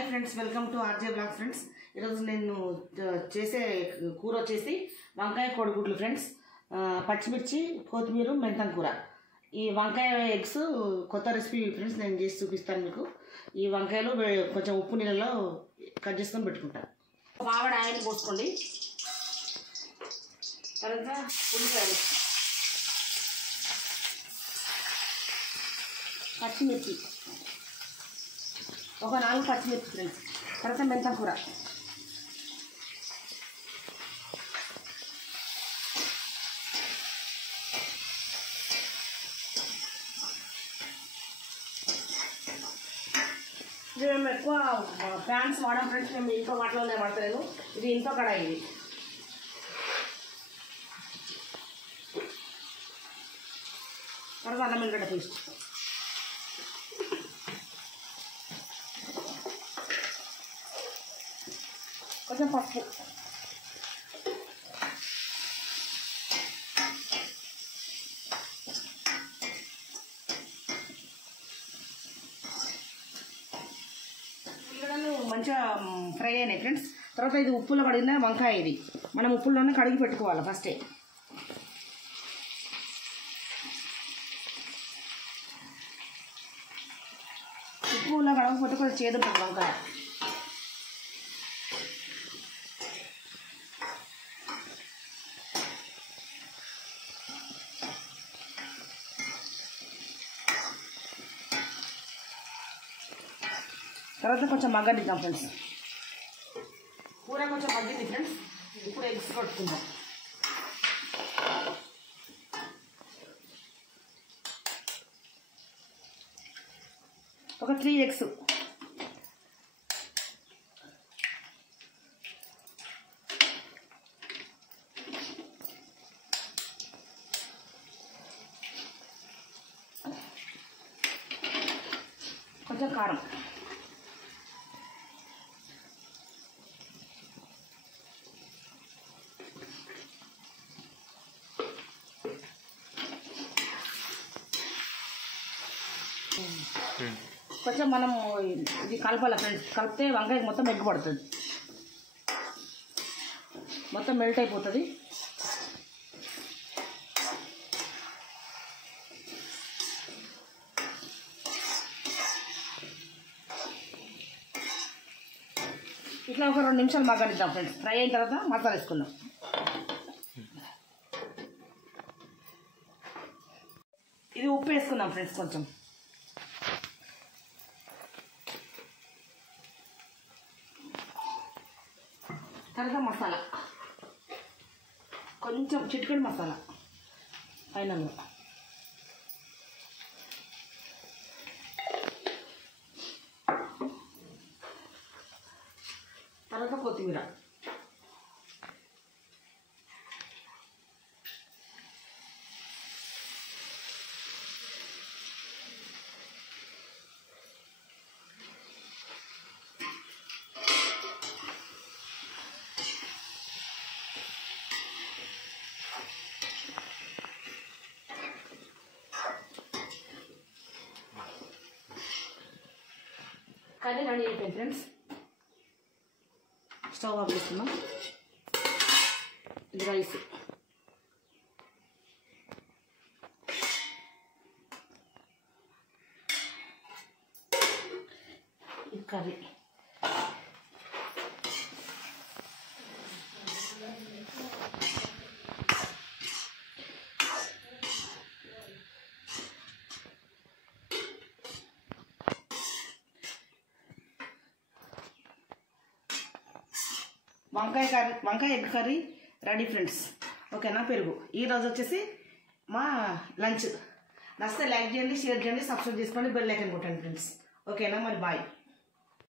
high friends welcome to RJ blog friends నేను చేసే కూర వచ్చేసి వంకాయ కోడిగుడ్లు ఫ్రెండ్స్ పచ్చిమిర్చి కొత్తిమీర మెంతం కూర ఈ వంకాయ ఎగ్స్ కొత్త రెసిపీ ఫ్రెండ్స్ నేను చేసి చూపిస్తాను మీకు ఈ వంకాయలు కొంచెం ఉప్పు నీళ్ళలో కట్ చేసుకొని పెట్టుకుంటా బావడ ఆయిల్ పోసుకోండి తర్వాత ఉల్లిపాయలు పచ్చిమిర్చి ఒక 4 పచ్చిమిర్చి ఫ్రెండ్స్ తర్వాత మెంతం కూర ఇది మేము ఎక్కువ ఫ్యాన్స్ వాడడం ఫ్రెండ్స్ మేము ఇంట్లో వాటిలోనే వాడతలేను ఇది ఇంట్లో కడాయి ఇది తర్వాత అల్లం వెల్లిగడ్డ పేస్ట్ కొంచెం పసుపు ఉల్లిగడ్డలు మంచిగా ఫ్రై అయినాయి ఫ్రెండ్స్ తర్వాత ఇది ఉప్పులో కడిగిన వంకాయ ఇది మనం ఉప్పుల్లోనే కడిగి పెట్టుకోవాలి ఫస్టే ఉప్పులో కడగకపోతే కొంచెం చేదు ఉంటుంది వంకాయ తర్వాత కొంచెం మగ్గనిద్దాం ఫ్రెండ్స్ కూర కొంచెం మగ్గింది ఫ్రెండ్స్ ఇప్పుడు ఎగ్స్ కొట్టుకుందాం ఒక 3 ఎగ్స్ కొంచెం కారం కొంచెం మనం ఇది కలపాలి ఫ్రెండ్స్ కలిపితే వంకాయ మొత్తం ఎగ్గు పడుతుంది మొత్తం మెల్ట్ అయిపోతుంది ఇట్లా ఒక 2 నిమిషాలు మగ్గనిద్దాం ఫ్రెండ్స్ ఫ్రై అయిన తర్వాత మసాలా వేసుకుందాం ఇది ఉప్పు వేసుకుందాం ఫ్రెండ్స్ కొంచెం తర్వాత మసాలా కొంచెం చిటికెడు మసాలా ఫైనల్గా తర్వాత కొత్తిమీర కర్రీ రెడీ అయిపోయింది ఫ్రెండ్స్ స్టవ్ ఆఫ్ చేస్తున్నాం ఇది రైస్ ఇది కర్రీ వంకాయ ఎగ్ కర్రీ రెడీ ఫ్రెండ్స్ ఓకేనా పెరుగు ఈరోజు వచ్చేసి మా లంచ్ నచ్చితే లైక్ చేయండి షేర్ చేయండి సబ్స్క్రైబ్ చేసుకోండి బెల్ ఐకాన్ కొట్టండి ఫ్రెండ్స్ ఓకేనా మరి బాయ్